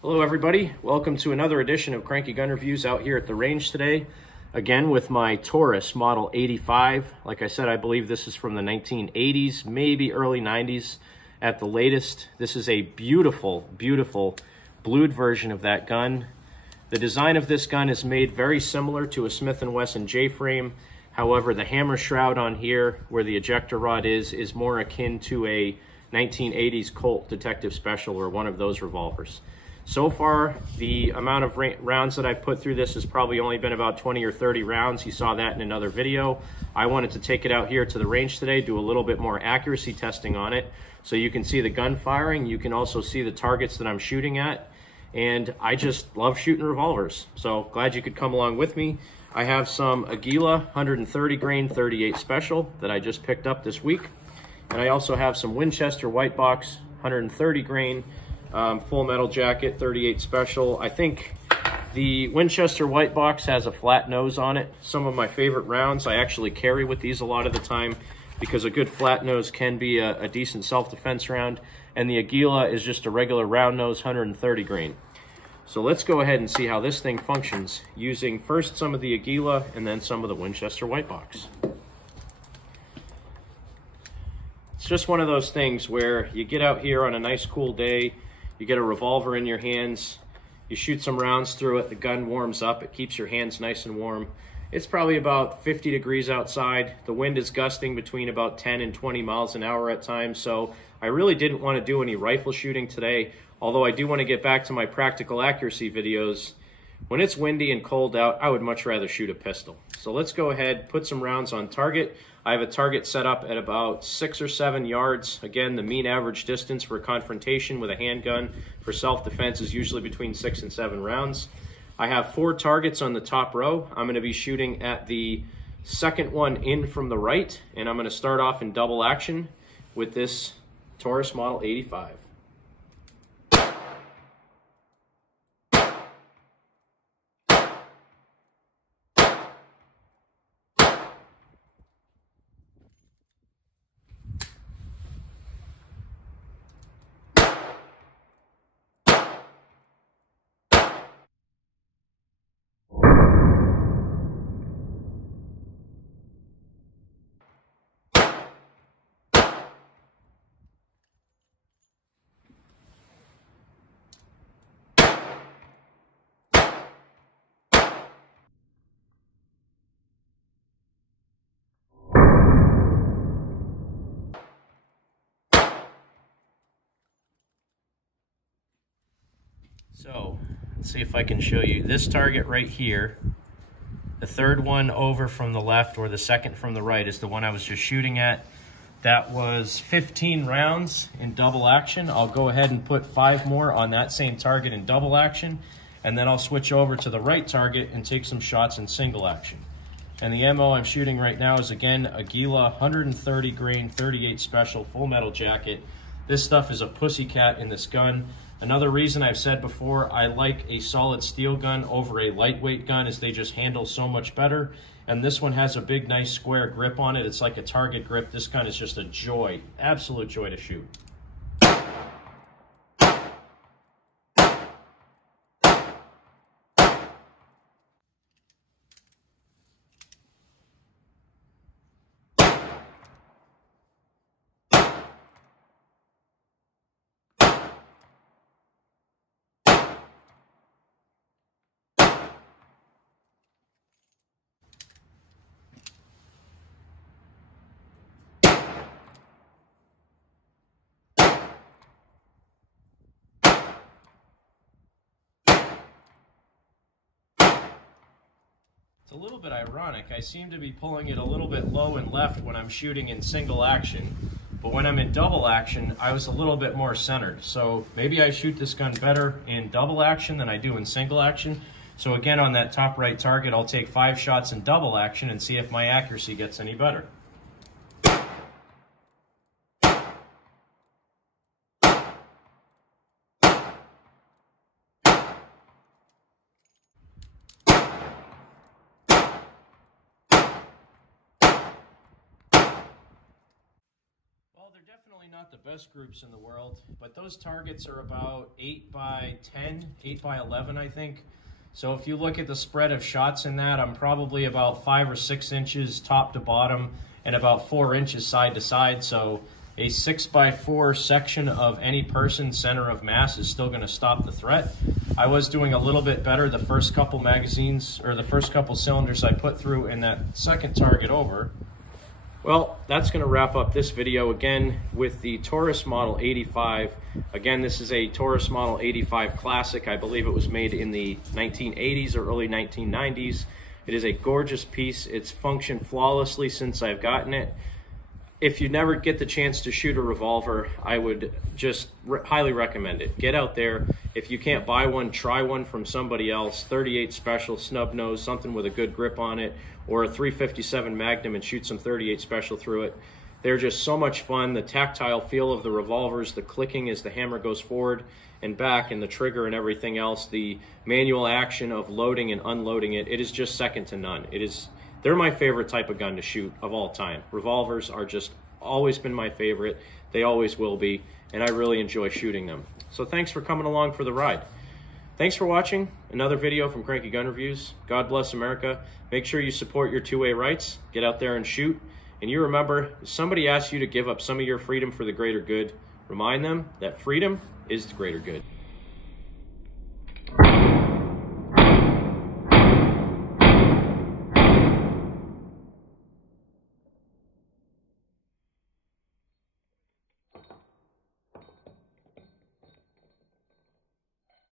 Hello everybody, welcome to another edition of Cranky Gun Reviews out here at the range today. Again with my Taurus Model 85. Like I said, I believe this is from the 1980s, maybe early 90s at the latest. This is a beautiful, beautiful blued version of that gun. The design of this gun is made very similar to a Smith and Wesson J frame. However, the hammer shroud on here, where the ejector rod is more akin to a 1980s Colt Detective Special or one of those revolvers. So far, the amount of rounds that I've put through this has probably only been about 20 or 30 rounds. You saw that in another video. I wanted to take it out here to the range today, do a little bit more accuracy testing on it, so you can see the gun firing. You can also see the targets that I'm shooting at. And I just love shooting revolvers. So glad you could come along with me. I have some Aguila 130 grain 38 special that I just picked up this week. And I also have some Winchester white box 130 grain full metal jacket 38 special. I think the Winchester white box has a flat nose on it. Some of my favorite rounds I actually carry with these a lot of the time because a good flat nose can be a decent self-defense round. And the Aguila is just a regular round nose 130 grain. So let's go ahead and see how this thing functions using first some of the Aguila and then some of the Winchester white box. It's just one of those things where you get out here on a nice cool day, you get a revolver in your hands, you shoot some rounds through it, the gun warms up, it keeps your hands nice and warm. It's probably about 50 degrees outside. The wind is gusting between about 10 and 20 miles an hour at times, so I really didn't want to do any rifle shooting today, although I do want to get back to my practical accuracy videos. When it's windy and cold out, I would much rather shoot a pistol. So let's go ahead, put some rounds on target. I have a target set up at about 6 or 7 yards. Again, the mean average distance for confrontation with a handgun for self-defense is usually between 6 and 7 rounds. I have 4 targets on the top row. I'm going to be shooting at the second one in from the right, and I'm going to start off in double action with this Taurus Model 85. So let's see if I can show you this target right here. The third one over from the left, or the second from the right, is the one I was just shooting at. That was 15 rounds in double action. I'll go ahead and put 5 more on that same target in double action, and then I'll switch over to the right target and take some shots in single action. And the ammo I'm shooting right now is, again, Aguila 130 grain 38 special full metal jacket. This stuff is a pussycat in this gun. Another reason I've said before I like a solid steel gun over a lightweight gun is they just handle so much better. And this one has a big, nice square grip on it. It's like a target grip. This gun is just a joy, absolute joy to shoot. It's a little bit ironic. I seem to be pulling it a little bit low and left when I'm shooting in single action, but when I'm in double action, I was a little bit more centered. So maybe I shoot this gun better in double action than I do in single action. So again, on that top right target, I'll take 5 shots in double action and see if my accuracy gets any better. Well, they're definitely not the best groups in the world, but those targets are about 8 by 10, 8 by 11, I think. So if you look at the spread of shots in that, I'm probably about 5 or 6 inches top to bottom and about 4 inches side to side. So a 6 by 4 section of any person's center of mass is still going to stop the threat. I was doing a little bit better the first couple magazines, or the first couple cylinders I put through in that second target over. Well, that's going to wrap up this video again with the Taurus Model 85. Again, this is a Taurus Model 85 Classic. I believe it was made in the 1980s or early 1990s. It is a gorgeous piece. It's functioned flawlessly since I've gotten it. If you never get the chance to shoot a revolver, I would just highly recommend it. Get out there. If you can't buy one, try one from somebody else. 38 Special, Snubnose, something with a good grip on it, or a 357 Magnum and shoot some 38 Special through it. They're just so much fun. The tactile feel of the revolvers, the clicking as the hammer goes forward and back, and the trigger and everything else, the manual action of loading and unloading it, it is just second to none. They're my favorite type of gun to shoot of all time. Revolvers are just always been my favorite. They always will be, and I really enjoy shooting them. So thanks for coming along for the ride. Thanks for watching another video from Cranky Gun Reviews. God bless America. Make sure you support your two-way rights. Get out there and shoot. And you remember, if somebody asks you to give up some of your freedom for the greater good, remind them that freedom is the greater good.